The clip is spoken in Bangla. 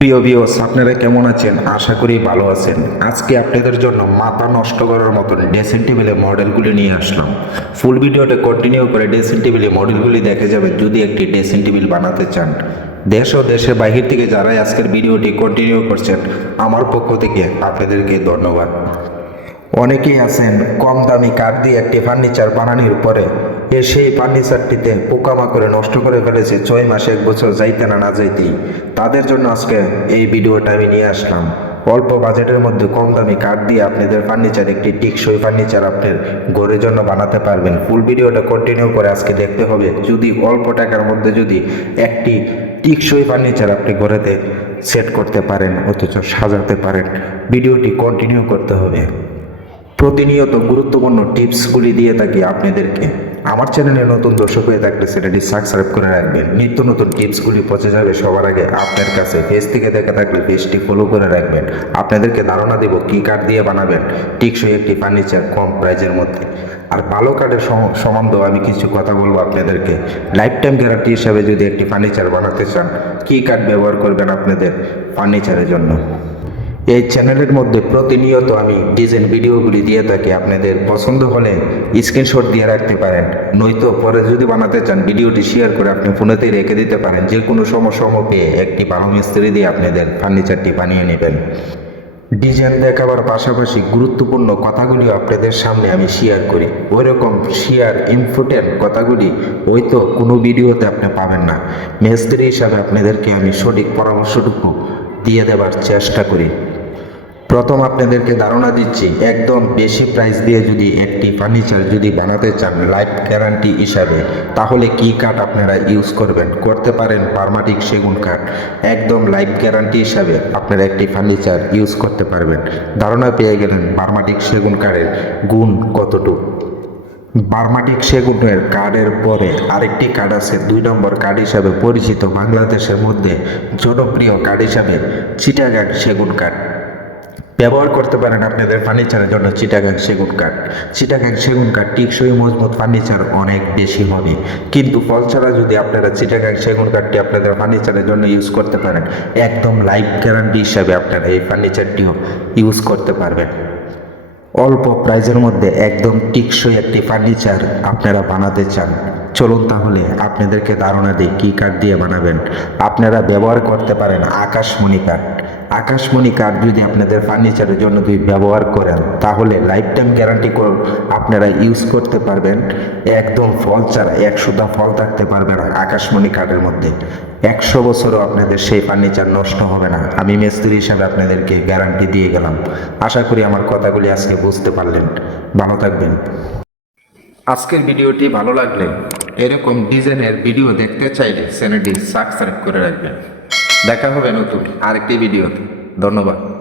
প্রিয় ভিউস আপনারা কেমন আছেন? আশা করি ভালো আছেন। আজকে আপনাদের জন্য মাথা নষ্ট করার মতন ড্রেসিং টেবিলে মডেলগুলি নিয়ে আসলাম। ফুল ভিডিওটা কন্টিনিউ করে ড্রেসিং টেবিলে মডেলগুলি দেখে যাবে যদি একটি ড্রেসিং টেবিল বানাতে চান। দেশ ও দেশের বাহির থেকে যারাই আজকের ভিডিওটি কন্টিনিউ করছেন, আমার পক্ষ থেকে আপনাদেরকে ধন্যবাদ। অনেকেই আছেন কম দামি কাঠ দিয়ে একটি ফার্নিচার বানানোর পরে এ সেই ফার্নিচারটিতে পোকামাকড়ে নষ্ট করে ফেলেছে ছয় মাসে, এক বছর, যাইতে না না যাইতেই। তাদের জন্য আজকে এই ভিডিওটা আমি নিয়ে আসলাম। অল্প বাজেটের মধ্যে কম দামি কাঠ দিয়ে আপনাদের ফার্নিচার, একটি টিকসই ফার্নিচার আপনার ঘরের জন্য বানাতে পারবেন। ফুল ভিডিওটা কন্টিনিউ করে আজকে দেখতে হবে। যদি অল্প টাকার মধ্যে যদি একটি টিকসই ফার্নিচার আপনি ঘরেতে সেট করতে পারেন, অথচ সাজাতে পারেন, ভিডিওটি কন্টিনিউ করতে হবে। প্রতিনিয়ত গুরুত্বপূর্ণ টিপসগুলি দিয়ে থাকি আপনাদেরকে। আমার চ্যানেলে নতুন দর্শক হয়ে থাকলে চ্যানেলটি সাবস্ক্রাইব করে রাখবেন। নিত্য নতুন টিপসগুলি পৌঁছে যাবে সবার আগে আপনার কাছে। পেজ থেকে দেখা থাকলে পেজটি ফলো করে রাখবেন। আপনাদেরকে ধারণা দেব কী কাঠ দিয়ে বানাবেন। টিকসই একটি ফার্নিচার কম প্রাইজের মধ্যে। আর ভালো কাঠের সম- সম্বন্ধ আমি কিছু কথা বলব আপনাদেরকে। লাইফ টাইম গ্যারান্টি হিসাবে যদি একটি ফার্নিচার বানাতে চান, কী কাঠ ব্যবহার করবেন আপনাদের ফার্নিচারের জন্য? এই চ্যানেলের মধ্যে প্রতিনিয়ত আমি ডিজাইন ভিডিওগুলি দিয়ে থাকি। আপনাদের পছন্দ হলে স্ক্রিনশট দিয়ে রাখতে পারেন। নয়তো পরে যদি বানাতে চান ভিডিওটি শেয়ার করে আপনি ফোনেতেই রেখে দিতে পারেন। যে কোনো সমস্যা পেয়ে একটি ভালো মিস্ত্রি দিয়ে আপনাদের ফার্নিচারটি বানিয়ে নেবেন। ডিজাইন দেখাবার পাশাপাশি গুরুত্বপূর্ণ কথাগুলি আপনাদের সামনে আমি শেয়ার করি। ওই রকম শেয়ার ইম্পর্টেন্ট কথাগুলি হয়তো কোনো ভিডিওতে আপনি পাবেন না। মিস্ত্রি হিসাবে আপনাদেরকে আমি সঠিক পরামর্শটুকু দিয়ে দেওয়ার চেষ্টা করি। প্রথম আপনাদেরকে ধারণা দিচ্ছি, একদম বেশি প্রাইস দিয়ে যদি একটি ফার্নিচার যদি বানাতে চান লাইফ গ্যারান্টি হিসাবে, তাহলে কি কাঠ আপনারা ইউজ করবেন? করতে পারেন পারমাটিক সেগুন কাঠ একদম লাইফ গ্যারান্টি হিসাবে আপনারা একটি ফার্নিচার ইউজ করতে পারবেন। ধারণা পেয়ে গেলেন পারমাটিক সেগুন কাঠের গুণ কতটুকু? বার্মাটিক সেগুনের কার্ডের পরে আরেকটি কার্ড আছে, দুই নম্বর কার্ড হিসাবে পরিচিত বাংলাদেশের মধ্যে জনপ্রিয় কার্ড হিসাবে চিটাগাং সেগুন কাঠ ব্যবহার করতে পারেন আপনাদের ফার্নিচারের জন্য। চিটাগাং সেগুন কাঠ। চিটাগাং সেগুন কাঠ টিকসই মজবুত ফার্নিচার অনেক বেশি হবে। কিন্তু ফল ছাড়া যদি আপনারা চিটাগাং সেগুন কাঠটি আপনাদের ফার্নিচারের জন্য ইউজ করতে পারেন, একদম লাইফ গ্যারান্টি হিসাবে আপনারা এই ফার্নিচারটিও ইউজ করতে পারবেন। অল্প প্রাইজের মধ্যে একদম টিকসই একটি ফার্নিচার আপনারা বানাতে চান। চলুন তাহলে আপনাদেরকে ধারণা দিই, কী কাঠ দিয়ে বানাবেন? আপনারা ব্যবহার করতে পারেন আকাশমণি কাঠ। আকাশমণি কাঠ যদি আপনাদের ফার্নিচারের জন্য যদি ব্যবহার করেন, তাহলে লাইফ টাইম গ্যারান্টি আপনারা ইউজ করতে পারবেন। একদম ফল ছাড়া একশোটা ফল থাকতে পারবে না আকাশমণি কাঠের মধ্যে। একশো বছরও আপনাদের সেই ফার্নিচার নষ্ট হবে না। আমি মিস্ত্রি হিসাবে আপনাদেরকে গ্যারান্টি দিয়ে গেলাম। আশা করি আমার কথাগুলি আজকে বুঝতে পারলেন। ভালো থাকবেন। আজকের ভিডিওটি ভালো লাগলে এরকম ডিজাইনের ভিডিও দেখতে চাইলে চ্যানেলটি সাবস্ক্রাইব করে রাখবেন। দেখা হবে নতুন আরেকটি ভিডিওতে। ধন্যবাদ।